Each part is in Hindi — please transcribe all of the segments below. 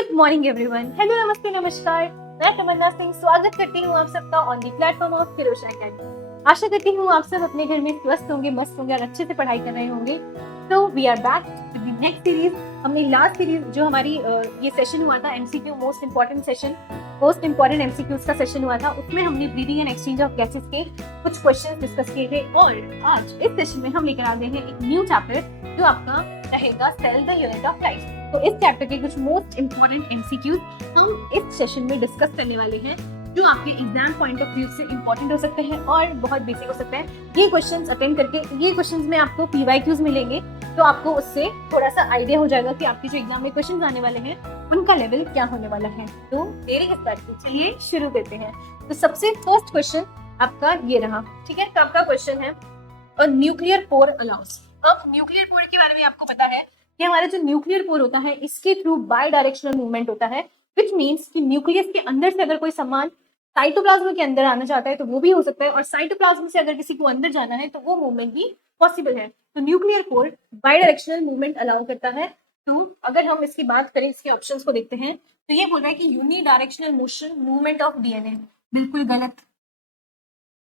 Good morning everyone. हेलो, नमस्ते, नमस्कार। मैं तमन्ना सिंह स्वागत करती हूँ आप सबका ऑन दी प्लेटफॉर्म ऑफ फिरोशा अकेडमी। आशा करती हूँ आप सब अपने घर में स्वस्थ होंगे, मस्त होंगे और अच्छे से पढ़ाई कर रहे होंगे। तो we are back with the next series. हमने लास्ट सीरीज जो हमारी ये सेशन हुआ था एमसीक्यू मोस्ट इंपॉर्टेंट एमसीक्यूज का सेशन हुआ था, उसमें हमने breathing and exchange of gases के कुछ क्वेश्चंस डिस्कस किए थे। और आज इस सेशन में हम लेकर आ गए हैं एक न्यू चैप्टर जो आपका रहेगा cell the unit of life. तो इस चैप्टर के कुछ मोस्ट इंपॉर्टेंट एमसीक्यूज हम इस सेशन में डिस्कस करने वाले हैं, जो आपके एग्जाम पॉइंट ऑफ व्यू से इंपॉर्टेंट हो सकते हैं और बहुत बेसिक हो सकते हैं। ये क्वेश्चंस अटेंड करके ये क्वेश्चंस में आपको पीवाईक्यूज मिलेंगे, तो आपको उससे थोड़ा सा आइडिया हो जाएगा कि आपके जो एग्जाम में क्वेश्चंस आने वाले हैं उनका लेवल क्या होने वाला है। तो देरी किस बात की, चलिए शुरू करते हैं। तो सबसे फर्स्ट क्वेश्चन आपका ये रहा, ठीक है। तो आपका क्वेश्चन है अ न्यूक्लियर पोर अलाउस। अब न्यूक्लियर पोर के बारे में आपको पता है कि हमारा जो न्यूक्लियर पोर होता है इसके थ्रू बाय डायरेक्शनल मूवमेंट होता है, विच मीन्स कि न्यूक्लियस के अंदर से अगर कोई सामान साइटोप्लाज्म के अंदर आना चाहता है तो वो भी हो सकता है, और साइटोप्लाज्म से अगर किसी को अंदर जाना है तो वो मूवमेंट भी पॉसिबल है। तो nuclear pore bidirectional movement allow करता है। तो अगर हम इसकी बात करें, इसके ऑप्शंस को देखते हैं, तो ये बोल रहा है कि unidirectional motion movement of DNA. बिल्कुल गलत।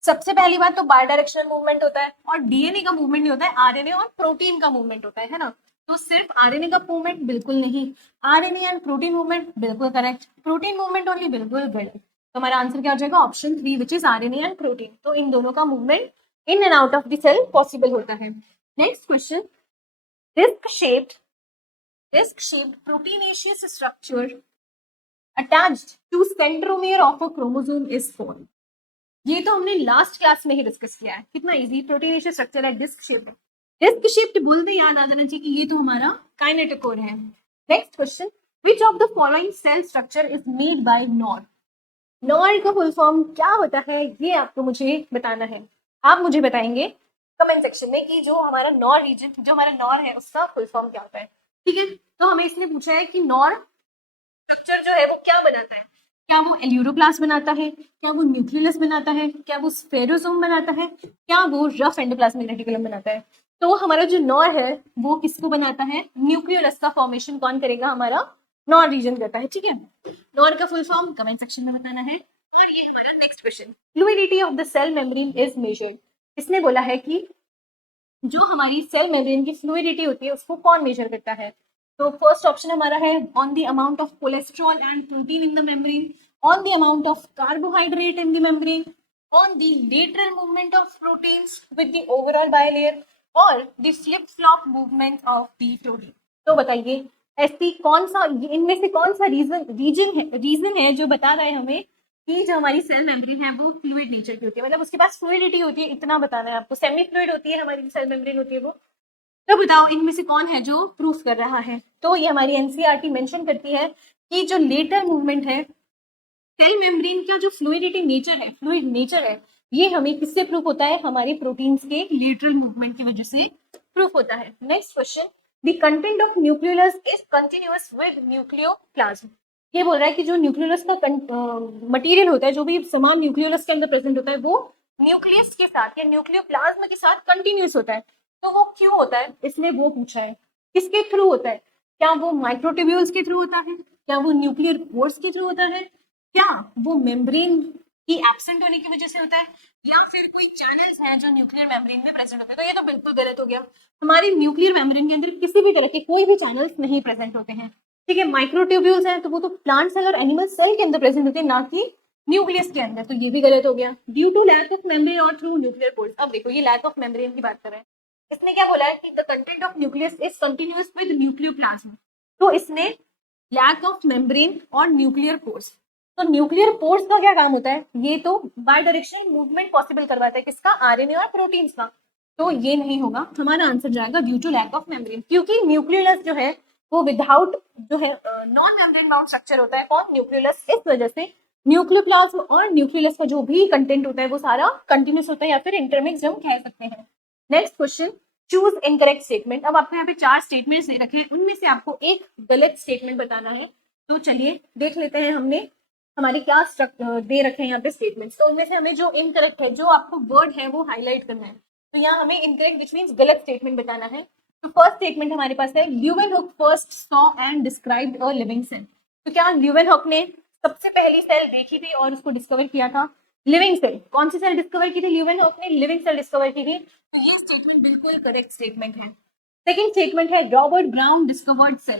सबसे पहली बात तो बाय डायरेक्शनल मूवमेंट होता है, और डीएनए का मूवमेंट नहीं होता है, आरएनए और प्रोटीन का मूवमेंट होता है ना। तो सिर्फ आरएनए का मूवमेंट बिल्कुल नहीं, आरएनए एंड प्रोटीन मूवमेंट बिल्कुल करेक्ट, प्रोटीन मूवमेंट ओनली बिल्कुल गलत। तो हमारा आंसर क्या हो जाएगा, option 3 which is RNA and protein. तो इन दोनों का movement in and out of the cell possible होता है। Next question, disc shaped proteinaceous structure attached to centromere of a chromosome is formed. ये तो हमने लास्ट क्लास में ही डिस्कस किया है, कितना इजी। प्रोटीनेशियस स्ट्रक्चर है डिस्क शेप्ड। डिस्क शेप्ड बोलते याद आ जाना चाहिए कि ये तो हमारा काइनेटोकोर है। Next question, which of the following cell structure is made by NOR. NOR का फुल फॉर्म क्या होता है, ये आपको मुझे बताना है। आप मुझे बताएंगे कमेंट सेक्शन में कि जो हमारा नॉर रीजन, जो हमारा नॉर है, उसका फुल फॉर्म क्या होता है, ठीक है। तो हमें इसने पूछा है कि नॉर स्ट्रक्चर जो है वो क्या बनाता है। क्या वो एल्यूरोप्लास्ट बनाता है, क्या वो न्यूक्लियस बनाता है, क्या वो स्फेरोसोम बनाता है, क्या वो रफ एंडोप्लाज्मिक रेटिकुलम बनाता है। तो हमारा जो नॉर है वो किसको बनाता है, न्यूक्लियस का फॉर्मेशन कौन करेगा, हमारा नॉर रीजन करता है, ठीक है। नॉर का फुल फॉर्म कमेंट सेक्शन में बताना है। और ये हमारा next question, fluidity of the cell membrane is measured. इसने बोला है कि जो हमारी सेल मेम्ब्रेन की फ्लूइडिटी होती है उसको कौन मेजर करता है। तो फर्स्ट ऑप्शन हमारा है on the amount of cholesterol and protein in the membrane, on the amount of carbohydrate in the membrane, on the lateral movement of proteins with the overall bilayer, और the flip flop movement of the protein. तो बताइए ऐसी कौन सा, इनमें से कौन सा रीजन है जो बता रहा है हमें कि जो हमारी सेल मेम्ब्रेन है वो फ्लूइड नेचर की होती है, मतलब उसके पास फ्लूइडिटी होती है, इतना बताना है आपको। सेमी फ्लूइड होती है हमारी सेल मेम्ब्रेन होती है वो। तो बताओ इनमें से कौन है जो प्रूफ कर रहा है। तो ये हमारी एनसीईआरटी मेंशन करती है कि जो लेटर मूवमेंट है सेल मेम्ब्रेन का, जो फ्लूइडिटी नेचर है, फ्लूइड नेचर है, ये हमें किससे प्रूफ होता है, हमारे प्रोटीन्स के लेटरल मूवमेंट की वजह से प्रूफ होता है। Next question, the content of nucleus is continuous with nucleoplasm. ये बोल रहा है कि जो न्यूक्लियस का मटेरियल होता है, जो भी सामान न्यूक्लियस के अंदर प्रेजेंट होता है, वो न्यूक्लियस के साथ या न्यूक्लियोप्लाज्म के साथ कंटिन्यूअस होता है। तो वो क्यों होता है, इसने वो पूछा है। किसके थ्रू होता है, क्या वो माइक्रोट्यूब्यूल्स के थ्रू होता है, क्या वो न्यूक्लियर पोर्स के थ्रू होता है, क्या वो मेम्ब्रेन की एब्सेंट होने की वजह से होता है, या फिर कोई चैनल्स हैं जो न्यूक्लियर मेम्ब्रेन में प्रेजेंट होते हैं। तो ये तो बिल्कुल गलत हो गया। हमारी न्यूक्लियर मेम्ब्रेन के अंदर किसी भी तरह के कोई भी चैनल्स नहीं प्रेजेंट होते हैं, ठीक है। माइक्रोट्यूब्यूल्स हैं तो वो तो प्लांट सेल और एनिमल सेल के अंदर प्रेजेंट होते हैं, ना कि न्यूक्लियस के अंदर। तो ये भी गलत हो गया। Due to lack of membrane और थ्रू न्यूक्लियर पोर्स। अब देखो ये लैक ऑफ मेम्ब्रेन की बात कर रहे हैं, इसने क्या बोला है कि the content of nucleus is continuous with nucleoplasm. तो इसने लैक ऑफ मेम्ब्रेन और न्यूक्लियर पोर्स। तो न्यूक्लियर पोर्स का क्या काम होता है, ये तो बाय डायरेक्शनल मूवमेंट पॉसिबल करवाता है, किसका, आरएनए और प्रोटीन्स का। तो ये नहीं होगा, हमारा आंसर जाएगा due to lack of membrane, क्योंकि न्यूक्लियस जो है वो विदाउट जो है नॉन मेम्ब्रेन बाउंड स्ट्रक्चर होता है, कौन, न्यूक्लियस। इस वजह से न्यूक्लियोप्लाज्म और न्यूक्लियस का जो भी कंटेंट होता है वो सारा कंटिन्यूस होता है, या फिर इंटरमिक्स हम कह सकते हैं। Next question, choose incorrect statement. अब आपको यहाँ पे 4 स्टेटमेंट्स दे रखे हैं, उनमें से आपको एक गलत स्टेटमेंट बताना है। तो चलिए देख लेते हैं हमने हमारे क्या दे रखे हैं यहाँ पे स्टेटमेंट्स। तो उनमें से हमें जो इनकरेक्ट है, जो आपको वर्ड है वो हाईलाइट करना है। तो यहाँ हमें इनकरेक्ट विच मीन्स गलत स्टेटमेंट बताना है। तो फर्स्ट स्टेटमेंट हमारे पास है, Leeuwenhoek first saw and described a living cell. तो क्या ल्यूवेनहॉक ने सबसे पहली सेल देखी थी और उसको डिस्कवर किया था? Living cell. कौन सी सेल डिस्कवर की थी ल्यूवेनहॉक ने? लिविंग सेल डिस्कवर की थी। तो ये स्टेटमेंट बिल्कुल करेक्ट स्टेटमेंट है। सेकंड स्टेटमेंट है रॉबर्ट ब्राउन डिस्कवर्ड सेल।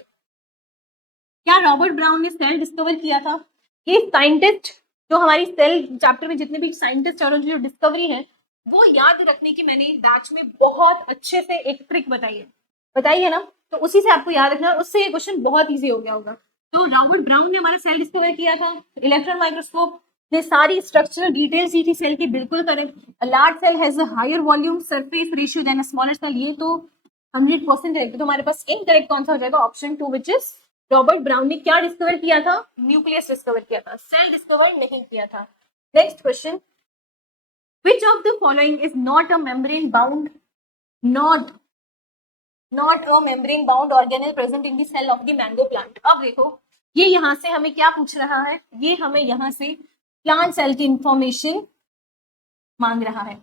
क्या रॉबर्ट ब्राउन ने सेल डिस्कवर किया था? ये साइंटिस्ट जो हमारी सेल चैप्टर में जितने भी साइंटिस्ट और जो डिस्कवरी है वो याद रखने की मैंने बैच में बहुत अच्छे से एक ट्रिक बताई है ना, तो उसी से आपको याद रखना, उससे ये क्वेश्चन बहुत इजी हो गया होगा। तो रॉबर्ट ब्राउन ने हमारा सेल डिस्कवर किया था, इलेक्ट्रॉन माइक्रोस्कोप ने सारी स्ट्रक्चरल डिटेल्स दी थी सेल की, बिल्कुल correct. A large cell has a higher volume surface ratio than a smaller cell, ये तो 100% करेक्ट। तो हमारे पास इनकरेक्ट कौन सा हो जाएगा? Option 2 which is Robert brown ने क्या डिस्कवर किया था? न्यूक्लियस डिस्कवर किया था, सेल डिस्कवर नहीं किया था। Next question, which of the following is not a membrane bound not a membrane bound organelle present in the cell of the mango plant? अब देखो ये यहाँ से हमें क्या पूछ रहा है? ये हमें यहाँ से प्लांट सेल की इंफॉर्मेशन मांग रहा है,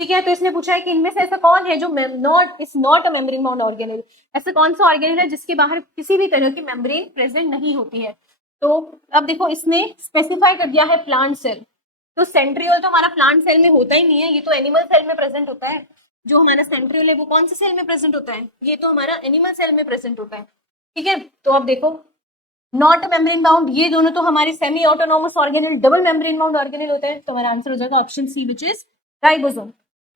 ठीक है। तो इसने पूछा है कि इनमें से ऐसा कौन है जो not a membrane bound organelle, ऐसा कौन सा ऑर्गेनेल है जिसके बाहर किसी भी तरह की मेम्ब्रेन प्रेजेंट नहीं होती है? तो अब देखो इसने स्पेसिफाई कर दिया है प्लांट सेल, तो सेंट्रियोल तो हमारा प्लांट सेल में होता ही नहीं है, ये तो एनिमल सेल में प्रेजेंट होता है। जो हमारा सेंट्रियोल है वो कौन से सेल में प्रेजेंट होता है? ये तो हमारा एनिमल सेल में प्रेजेंट होता है, ठीक है। तो अब देखो नॉट मेम्ब्रेन बाउंड, ये दोनों तो हमारे semi autonomous organelle, double membrane bound organelle होता है, तो हमारा आंसर हो जाएगा option C which is ribosome.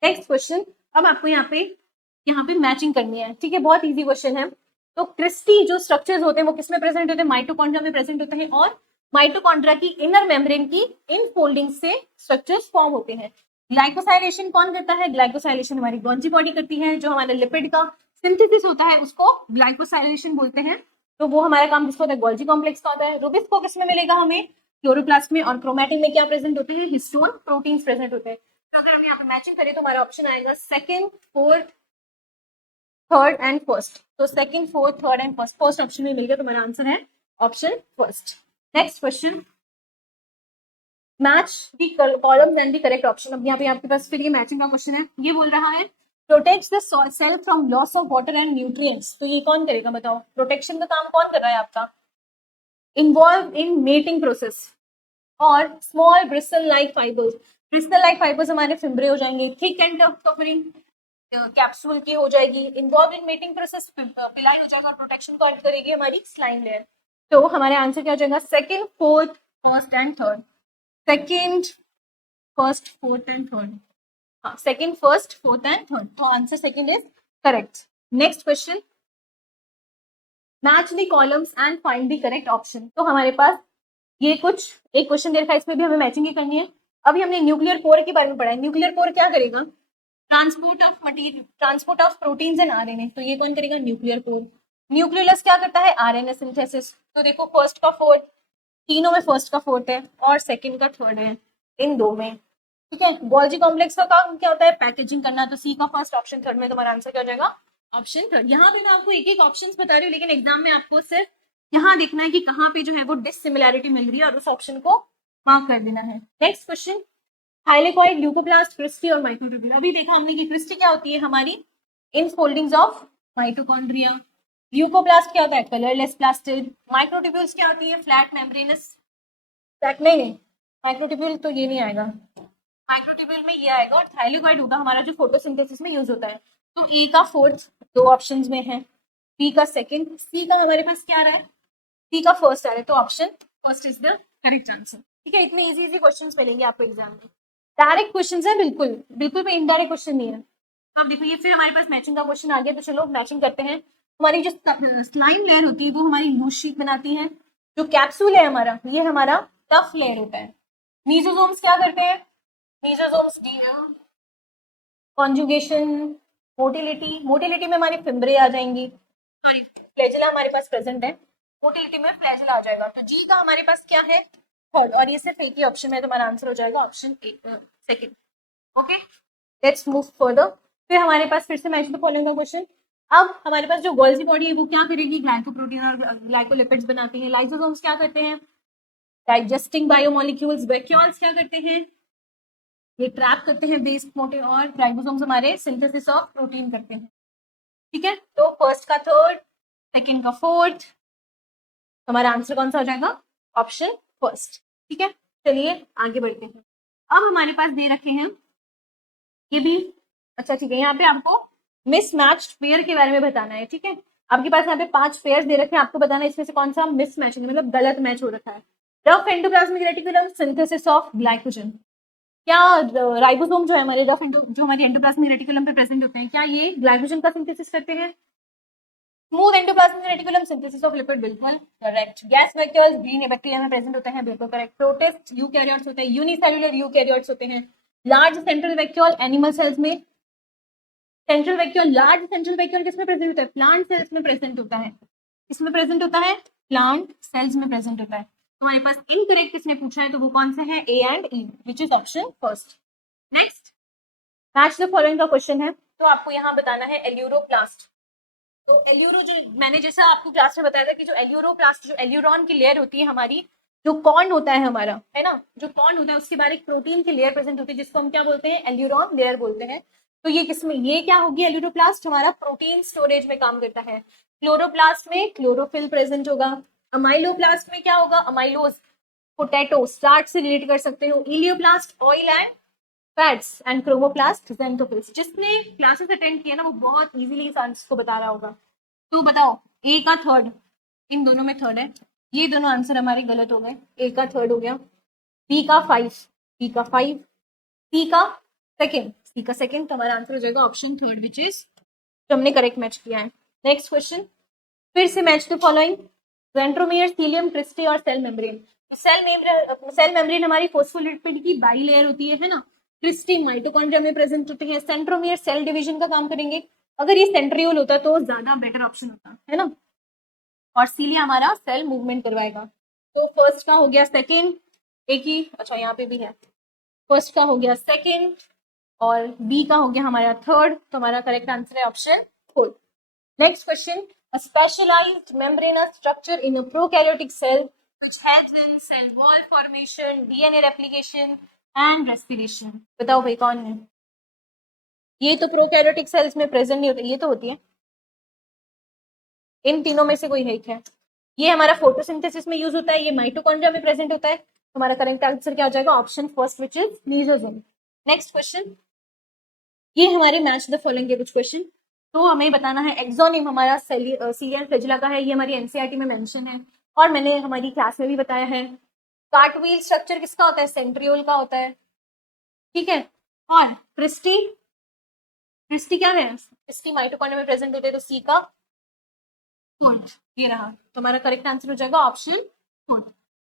Next question, अब आपको यहाँ पे मैचिंग करनी है, ठीक है, बहुत इजी क्वेश्चन है। तो क्रिस्टी जो स्ट्रक्चर्स होते हैं वो किसमें प्रेजेंट होते हैं? माइटोकॉन्ड्रिया में प्रेजेंट होते हैं, और माइटोकॉन्ड्रिया की इनर मेम्ब्रेन की इन फोल्डिंग से स्ट्रक्चर्स फॉर्म होते हैं। ग्लाइकोसाइलेशन कौन करता है? ग्लाइकोसाइलेशन हमारी गोल्जी बॉडी करती है, जो हमारा लिपिड का सिंथेसिस होता है उसको ग्लाइकोसाइलेशन बोलते हैं, तो वो हमारा काम जिसको होता है गोल्जी कॉम्प्लेक्स का होता है। रूबिस्को किस में मिलेगा हमें? क्लोरोप्लास्ट में। और क्रोमैटिन में क्या प्रेजेंट होते हैं? हिस्टोन प्रोटीन्स प्रेजेंट होते हैं। तो अगर हम यहाँ पे मैचिंग करें तो हमारा ऑप्शन आएगा second, fourth, third and first. तो second, fourth, third and first, first option में मिल गया, तो हमारा आंसर है option first. Next question, match the columns and the correct option. अब यहाँ पे आपके पास फिर ये मैचिंग का क्वेश्चन है, ये बोल रहा है protects the cell from loss of water and nutrients, तो ये कौन करेगा बताओ? प्रोटेक्शन का काम कौन कर रहा है आपका? इन्वॉल्व इन मेटिंग प्रोसेस और small Bristol like fibres. Bristol like fibres हमारे फिम्ब्रे हो जाएंगे, thick and tough covering capsule की हो जाएगी, इन्वॉल्व इन मेटिंग प्रोसेस पिलाई हो जाएगा, और प्रोटेक्शन को करेगी हमारी स्लाइम लेयर। तो हमारे आंसर क्या हो जाएगा? Second, fourth, first and third. Second, first, fourth and third, हाँ, second, first, fourth and third, तो answer second is correct. Next question, match the columns and find the correct option. तो हमारे पास ये कुछ एक क्वेश्चन दे रखा है, इसमें भी हमें मैचिंग ही करनी है। अभी हमने न्यूक्लियर पोर के बारे में पढ़ा है, न्यूक्लियर पोर क्या करेगा? Transport of proteins and RNA, तो ये कौन करेगा? Nuclear pore. न्यूक्लियोलस क्या करता है? RNA synthesis. तो देखो फर्स्ट का फोर्थ, तीनों में फर्स्ट का फोर्थ है और सेकंड का थर्ड है इन दो में, ठीक है। गोल्जी कॉम्प्लेक्स का काम क्या होता है? पैकेजिंग करना, तो सी का फर्स्ट, ऑप्शन थर्ड में तुम्हारा आंसर क्या हो जाएगा? Option third. यहाँ पे मैं आपको एक एक ऑप्शन बता रही हूँ, लेकिन एग्जाम में आपको सिर्फ यहाँ देखना है कि कहाँ पे जो है वो डिसिमिलैरिटी मिल रही है और उस ऑप्शन को मार्क कर देना है। Next question, thylakoid, leucoplast, cristae और माइक्रोट्यूब्यूल। अभी देखा हमने कि क्रिस्टी क्या होती है? हमारी इनफोल्डिंग्स ऑफ माइटोकॉन्ड्रिया। ल्यूकोप्लास्ट क्या होता है? Colourless plastid. माइक्रोट्यूब्यूल्स क्या होती है? फ्लैट मेम्ब्रेनस, फ्लैट नहीं, माइक्रोट्यूब्यूल तो ये नहीं आएगा, माइक्रोट्यूब्यूल में ये आएगा, और थाइलेकॉइड होगा हमारा जो फोटोसिंथेसिस में यूज होता है। तो ए का फोर्थ दो ऑप्शंस में है, बी का सेकंड, सी का हमारे पास क्या आ रहा है? सी का फर्स्ट आ रहा है, तो option first is the correct answer, ठीक है। इतने इजी इजी क्वेश्चंस मिलेंगे आपको एग्जाम में, डायरेक्ट क्वेश्चंस है, बिल्कुल बिल्कुल भी इनडायरेक्ट क्वेश्चन नहीं है। तो आप देखो ये फिर हमारे पास मैचिंग का क्वेश्चन आ गया, तो चलो मैचिंग करते हैं। हमारी जो स्लाइम लेयर होती है वो हमारी लूज शीट बनाती है, जो कैप्सूल है हमारा ये हमारा टफ लेयर होता है। मीसोसोम्स क्या करते हैं? मीसोसोम्स कॉन्जुगेशन, मोटिलिटी में हमारी फिम्ब्रे आ जाएंगी, सॉरी फ्लैजेला हमारे पास प्रेजेंट है, मोटिलिटी में फ्लैजेला आ जाएगा। तो जी का हमारे पास क्या है? थर्ड, और ये सिर्फ एक ही ऑप्शन है, तो हमारा आंसर हो जाएगा option second. Okay, let's move further. फिर हमारे पास फिर से मैच द फॉलोइंग का क्वेश्चन। अब हमारे पास जो गोल्जी बॉडी है वो क्या करेगी? ग्लाइकोप्रोटीन और ग्लाइकोलिपिड्स बनाती है। लाइसोसोम्स क्या करते हैं? Digesting biomolecules. वैक्यूल्स क्या करते हैं? ये ट्रैप करते हैं बेस मोटिव, और राइबोसोम्स हमारे सिंथेसिस ऑफ प्रोटीन करते हैं, ठीक है। तो फर्स्ट का थर्ड, सेकंड का फोर्थ, हमारा आंसर कौन सा हो जाएगा? Option first. ठीक है, चलिए आगे बढ़ते हैं। अब हमारे पास दे रखे हैं ये भी, अच्छा ठीक है, यहाँ पे आपको मिसमैच्ड पेयर के बारे में बताना है। ठीक है, आपके पास यहाँ पे 5 पेयर दे रखे हैं, आपको बताना है इसमें से कौन सा मिसमैचिंग मतलब गलत मैच हो रखा है। Rough endoplasmic reticulum, synthesis of glycogen. क्या राइबोसोम जो है हमारे जो हमारे एंडोप्लाज्मिक रेटिकुलम पे प्रेजेंट होते हैं, क्या ये ग्लाइकोजन का सिंथेसिस करते हैं? Smooth endoplasmic reticulum, synthesis of lipid, बिल्कुल correct. Gas vectors green bacteria में प्रेजेंट होते हैं, बिल्कुल करेक्ट। प्रोटिस्ट यूकैरियोट्स होते हैं, यूनिसेलुलर यूकैरियोट्स होते हैं। Large central vacuole animal cells में, central vacuole, large central vacuole किसमें प्रेजेंट होता है? प्लांट सेल्स में प्रेजेंट होता है। किसमें प्रेजेंट होता है? प्लांट सेल्स में प्रेजेंट होता है। हमारे पास इनकरेक्ट किसने पूछा है, तो वो कौन से है? A and E, which is option first. Next, match the following का क्वेश्चन है, तो आपको यहाँ बताना है एल्यूरोप्लास्ट। तो एल्यूरो, जो मैंने जैसा आपको क्लास में बताया था कि जो एल्यूरोप्लास्ट, जो एल्यूरॉन की लेयर होती है हमारी, जो कॉर्न होता है हमारा, है ना, जो कॉर्न होता है उसके बाहर एक प्रोटीन की लेयर प्रेजेंट होती है जिसको हम क्या बोलते हैं? एल्यूरॉन लेयर बोलते हैं। तो ये किसमें, ये क्या होगी? एल्यूरोप्लास्ट हमारा प्रोटीन स्टोरेज में काम करता है। क्लोरोप्लास्ट में क्लोरोफिल प्रेजेंट होगा। अमाइलोप्लास्ट में क्या होगा? अमाइलोज, पोटैटो, स्टार्च से रिलेट कर सकते हो। Elaioplast oil and fats, and chromoplast xanthophylls. जिसने क्लासेस अटेंड किया ना वो बहुत इजीली इस आंसर को बता रहा होगा। तो बताओ, ए का थर्ड, इन दोनों में थर्ड है, ये दोनों आंसर हमारे गलत हो गए। ए का थर्ड हो गया, बी का 5, बी का 5, सी का सेकेंड, सी का सेकेंड, तो हमारा आंसर हो जाएगा ऑप्शन थर्ड, विच इज जो हमने करेक्ट मैच किया है। नेक्स्ट क्वेश्चन, फिर से match the following, centromere, cilium, cristae और सेल मेम्ब्रेन। सेल मेम्ब्रेन हमारी फोस्फोलिपिड की बाई लेयर होती है ना। क्रिस्टी माइटोकॉन्ड्रिया में प्रेजेंट होते हैं। सेंट्रोमियर सेल डिवीजन का काम करेंगे। अगर ये सेंट्रियोल होता तो ज्यादा बेटर ऑप्शन होता है ना। और सीलिया हमारा सेल मूवमेंट करवाएगा। तो फर्स्ट का हो गया सेकेंड, एक ही, अच्छा यहाँ पे भी है, फर्स्ट का हो गया सेकेंड और बी का हो गया हमारा थर्ड, तो हमारा करेक्ट आंसर है option fourth. Next question, a specialized membranous structure in a prokaryotic cell which helps in cell wall formation, DNA replication and respiration। बताओ भाई कौन है? ये तो प्रोकैरियोटिक सेल्स में प्रेजेंट नहीं होती, ये तो होती है। इन तीनों में से कोई है क्या? ये हमारा फोटोसिंथेसिस में यूज होता है, ये माइटोकॉन्ड्रिया में प्रेजेंट होता है। हमारा करेक्ट आंसर क्या हो जाएगा? Option first, which is lysosome. Next question, ये हमारे मैच द फॉलोइंग के कुछ क्वेश्चन, तो हमें बताना है एक्सोनिम हमारा सीलियन फ्लैजिला का है, ये हमारी एनसीईआरटी में मेंशन है और मैंने हमारी क्लास में भी बताया है। कार्टवील स्ट्रक्चर किसका होता है? सेंट्रियोल का होता है। ठीक है, और क्रिस्टी, क्रिस्टी क्या है? क्रिस्टी माइटोकॉन्ड्रिया में प्रेजेंट होते हैं, तो सी का फोर्थ, ये रहा, तो हमारा करेक्ट आंसर हो जाएगा option fourth.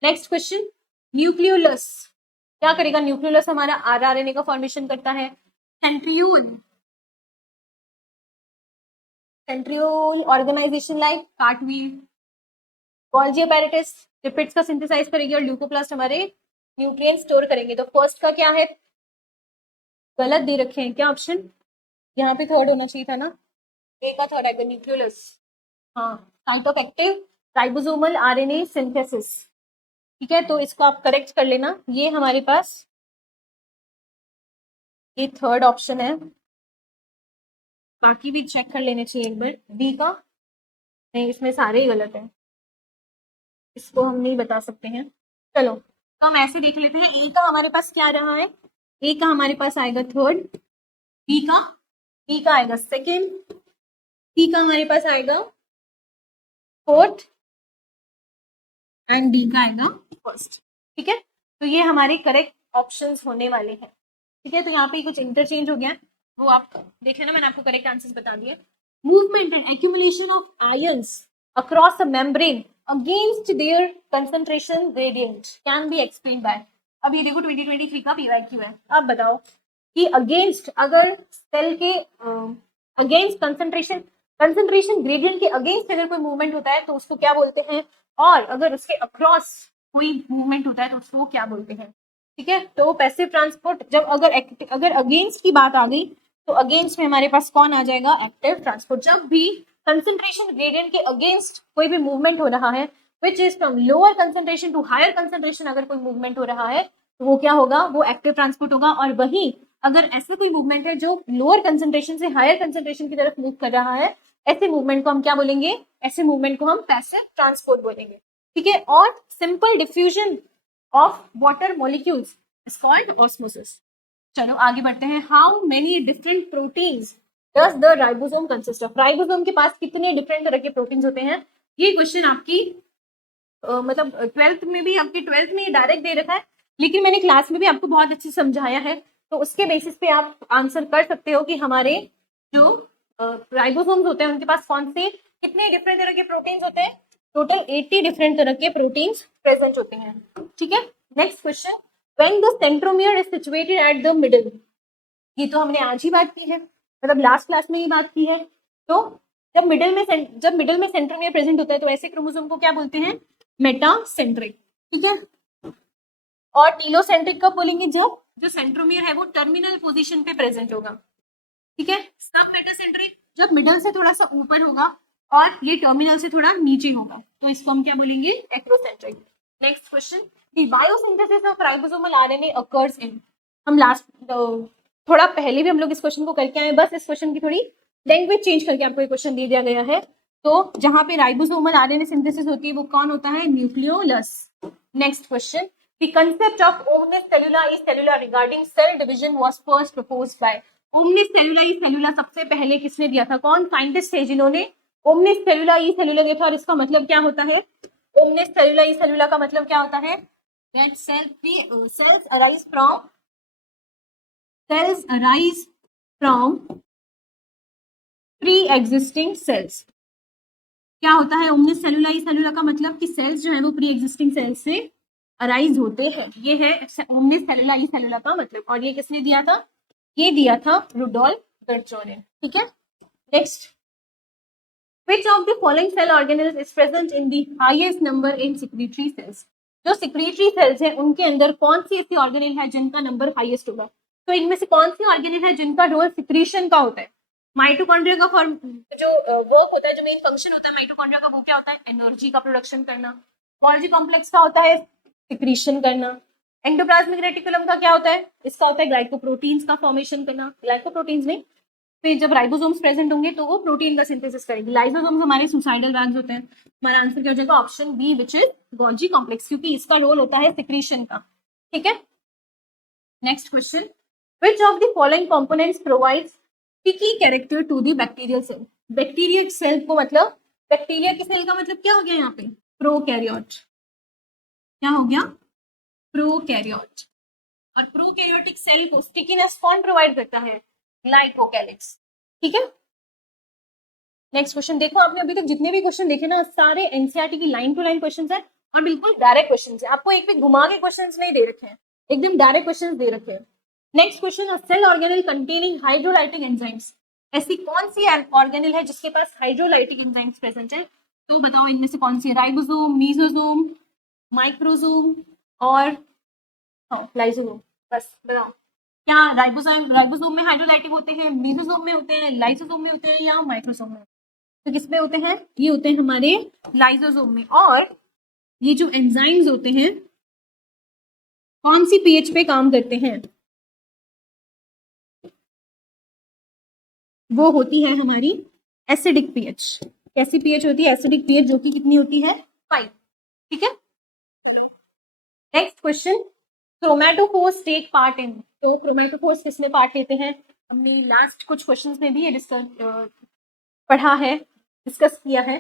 Next question, nucleolus क्या करेगा? न्यूक्लियोलस हमारा आरआरएनए का फॉर्मेशन करता है। Centriole, centriole organization like cartwheel. Golgi apparatus lipids का सिंथेसाइज करेगी और ल्यूकोप्लास्ट हमारे न्यूट्रिएंट स्टोर करेंगे। तो फर्स्ट का क्या है? गलत दे रखे हैं क्या ऑप्शन? यहाँ पे थर्ड होना चाहिए था ना, ए का थर्ड आएगा न्यूक्लियोलस। हाँ, site of active ribosomal RNA synthesis. ठीक है, तो इसको आप करेक्ट कर लेना। ये हमारे पास ये थर्ड ऑप्शन है, बाकी भी चेक कर लेने चाहिए एक बार। बी का नहीं, इसमें सारे ही गलत हैं, इसको हम नहीं बता सकते हैं। चलो तो हम ऐसे देख लेते हैं, ए का हमारे पास क्या रहा है? ए का हमारे पास आएगा थर्ड, बी का आएगा सेकेंड, सी का हमारे पास आएगा फोर्थ एंड डी का आएगा फर्स्ट। ठीक है, तो ये हमारे करेक्ट ऑप्शंस होने वाले हैं। ठीक है, तो यहाँ पे कुछ इंटरचेंज हो गया, वो आप देख लेना, मैंने आपको करेक्ट आंसर्स बता दिए। Movement and accumulation of ions across a membrane against their concentration gradient can be explain by. अब ये देखो 2023 का पीवाईक्यू है। अब बताओ कि अगेंस्ट, अगर सेल के अगेंस्ट कंसंट्रेशन ग्रेडियंट के अगेंस्ट अगर कोई मूवमेंट होता है तो उसको क्या बोलते हैं, और अगर उसके अक्रॉस कोई मूवमेंट होता है तो उसको क्या बोलते हैं। ठीक है, तो पैसिव ट्रांसपोर्ट, जब अगर अगेंस्ट की बात आ गई तो अगेंस्ट में हमारे पास कौन आ जाएगा? Active transport. जब भी कंसंट्रेशन ग्रेडियंट के अगेंस्ट कोई भी मूवमेंट हो रहा है, which is from lower concentration to higher concentration, अगर कोई मूवमेंट हो रहा है तो वो क्या होगा? वो एक्टिव ट्रांसपोर्ट होगा। और वही अगर ऐसे कोई मूवमेंट है जो लोअर कंसंट्रेशन से हायर कंसंट्रेशन की तरफ मूव कर रहा है, ऐसे मूवमेंट को हम क्या बोलेंगे? ऐसे मूवमेंट को हम पैसिव ट्रांसपोर्ट बोलेंगे। ठीक है, और simple diffusion of water molecules is called osmosis. चलो आगे बढ़ते हैं। How many different proteins does the ribosome consist of? Ribosome के पास कितने डिफरेंट तरह के प्रोटीन्स होते हैं? ये क्वेश्चन आपकी मतलब 12th में भी, आपकी 12th में डायरेक्ट दे रखा है, लेकिन मैंने क्लास में भी आपको बहुत अच्छे से समझाया है, तो उसके बेसिस पे आप आंसर कर सकते हो कि हमारे जो राइबोसोम्स होते हैं उनके पास कौन से कितने डिफरेंट तरह के प्रोटीन्स होते हैं। टोटल 80 डिफरेंट तरह के प्रोटीन्स प्रेजेंट होते हैं। ठीक है, next question, when the centromere is situated at the middle, ये तो हमने आज ही बात की है, मतलब लास्ट क्लास में ही बात की है। तो जब मिडिल में सेंट्रोमियर प्रेजेंट होता है तो ऐसे क्रोमोसोम को क्या बोलते हैं? मेटासेंट्रिक। ठीक है, और टीलोसेंट्रिक कब बोलेंगे? जब जो सेंट्रोमियर है वो टर्मिनल पोजीशन पे प्रेजेंट होगा। ठीक है, सब मेटासेंट्रिक जब मिडल से थोड़ा सा ऊपर होगा और ये टर्मिनल से थोड़ा नीचे होगा, तो इसको हम क्या बोलेंगे? Acrocentric. Next question, the biosynthesis of ribosomal RNA occurs in, हम लास्ट थोड़ा पहले भी हम लोग इस क्वेश्चन को करके आए, बस इस क्वेश्चन की थोड़ी लैंग्वेज चेंज करके आपको ये क्वेश्चन दे दिया गया है। तो जहां पे राइबोसोमल आरएनए सिंथेसिस होती है वो कौन होता है? Nucleolus. Next question, the concept of omnis cellula e cellula regarding cell division was first proposed by, omnis cellula e cellula सबसे पहले किसने दिया था? कौन साइंटिस्ट थे जिन्होंने ओमनिस सेलुला ई सेलुला दिया था? और इसका मतलब क्या होता है? ओमनिस सेलुला ई सेलुला का मतलब क्या होता है? That cells arise from pre-existing cells। क्या होता है ओमनिस सेलुला ई सेलुला का मतलब? कि सेल्स जो है वो प्री एग्जिस्टिंग सेल्स से अराइज होते हैं, ये है ओमनिस सेलुला ई सेलुला का मतलब। और ये किसने दिया था? ये दिया था रुडोल्फ गर्चो ने। ठीक है, next, which of the following cell organelles is present in the highest number in secretory cells? जो secretory cells है उनके अंदर कौन सी ऐसी ऑर्गेनेल है जिनका नंबर हाईएस्ट होगा? तो इनमें से कौन सी ऑर्गेनेल है जिनका रोल सिक्रीशन का होता है? माइटोकॉन्ड्रिया का फॉर्म जो वर्क होता है, जो मेन फंक्शन होता है माइटोकॉन्ड्रिया का, वो क्या होता है? एनर्जी का प्रोडक्शन करना। गोल्गी कॉम्प्लेक्स का होता है सिक्रीशन करना। एंडोप्लाज्मिक रेटिकुलम का क्या होता है? इसका होता है ग्लाइकोप्रोटीन्स का फॉर्मेशन करना। ग्लाइकोप्रोटीन्स नहीं, फिर जब राइबोसोम्स प्रेजेंट होंगे तो वो प्रोटीन का सिंथेसिस करेंगे। लाइसोसोम्स हमारे सुसाइडल बैग्स होते हैं। हमारा आंसर क्या हो जाएगा? Option B, which is Golgi complex, क्योंकि इसका रोल होता है सिक्रीशन का। ठीक है, next question, which of the following components provides sticky character to the bacterial cell? Bacteria cell को मतलब, बैक्टीरिया की सेल का मतलब क्या हो गया यहाँ पे? प्रोकैरियोट। क्या हो गया? प्रोकैरियोट। और प्रोकैरियोटिक सेल को स्टिकीनेस कौन प्रोवाइड करता है? ग्लाइकोकैलिक्स। ठीक है, नेक्स्ट क्वेश्चन देखो, आपने अभी तक जितने भी क्वेश्चन देखे ना, सारे एनसीईआरटी की लाइन टू लाइन क्वेश्चंस है और बिल्कुल डायरेक्ट क्वेश्चंस है। आपको एक भी घुमा के क्वेश्चंस नहीं दे रखे हैं, एकदम डायरेक्ट क्वेश्चंस दे रखे हैं। Next question, a cell organelle containing hydrolytic enzymes, ऐसी कौन सी ऑर्गेनेल है जिसके पास हाइड्रोलाइटिक एंजाइम्स प्रेजेंट है? तो बताओ इनमें से कौन सी है? राइबोसोम, मीसोसोम, माइक्रोसोम और लाइसोसोम। बस बताओ, क्या राइबोसोम में हाइड्रोलाइटिक होते हैं, मीसोसोम में होते हैं, लाइसोसोम में होते हैं या माइक्रोसोम में? तो किस में होते हैं? ये होते हैं हमारे लाइसोसोम में। और ये जो एंजाइम्स होते हैं कौन सी पीएच पे काम करते हैं? वो होती है हमारी एसिडिक पीएच। कैसी पीएच होती है? एसिडिक पीएच, जो कि कितनी होती है? 5। ठीक है, next question, chromatophores take part in, तो क्रोमैटोफोर्स किसमें पार्ट लेते हैं? हमने लास्ट कुछ क्वेश्चंस में भी ये पढ़ा है, डिस्कस किया है।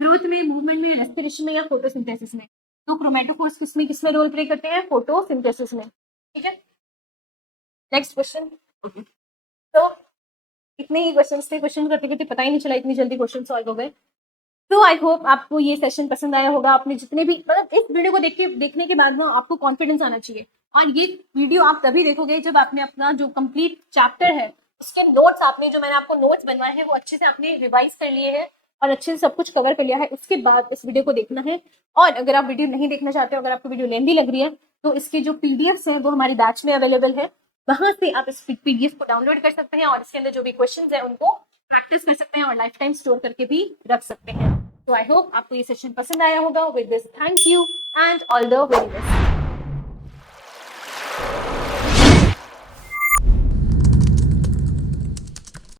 ग्रोथ में, मूवमेंट में, रेस्पिरेशन में या फोटोसिंथेसिस में? तो क्रोमैटोफोर्स किसमें रोल प्ले करते हैं? फोटोसिंथेसिस में। ठीक है, नेक्स्ट क्वेश्चन। तो इतने ही क्वेश्चंस थे, क्वेश्चन करते करते पता ही नहीं चला इतनी जल्दी क्वेश्चन सॉल्व हो गए। तो आई होप आपको ये सेशन पसंद आया होगा। आपने जितने भी, मतलब इस वीडियो को देखने के बाद ना आपको कॉन्फिडेंस आना चाहिए। और ये वीडियो आप तभी देखोगे जब आपने अपना जो कंप्लीट चैप्टर है उसके नोट्स, आपने जो मैंने आपको नोट्स बनवाए हैं वो अच्छे से आपने रिवाइज कर लिए हैं और अच्छे से सब कुछ कवर कर लिया है, उसके बाद इस वीडियो को देखना है। और अगर आप वीडियो नहीं देखना चाहते हो, अगर आपको वीडियो लेंदी लग रही है, तो इसके जो पीडीएफ है वो हमारी बैच में अवेलेबल है, वहां से आप इस पीडीएफ को डाउनलोड कर सकते हैं और इसके अंदर जो भी क्वेश्चन है उनको प्रैक्टिस कर सकते हैं और लाइफ टाइम स्टोर करके भी रख सकते हैं। तो आई होप आपको ये सेशन पसंद आया होगा। With this, thank you and all the very best.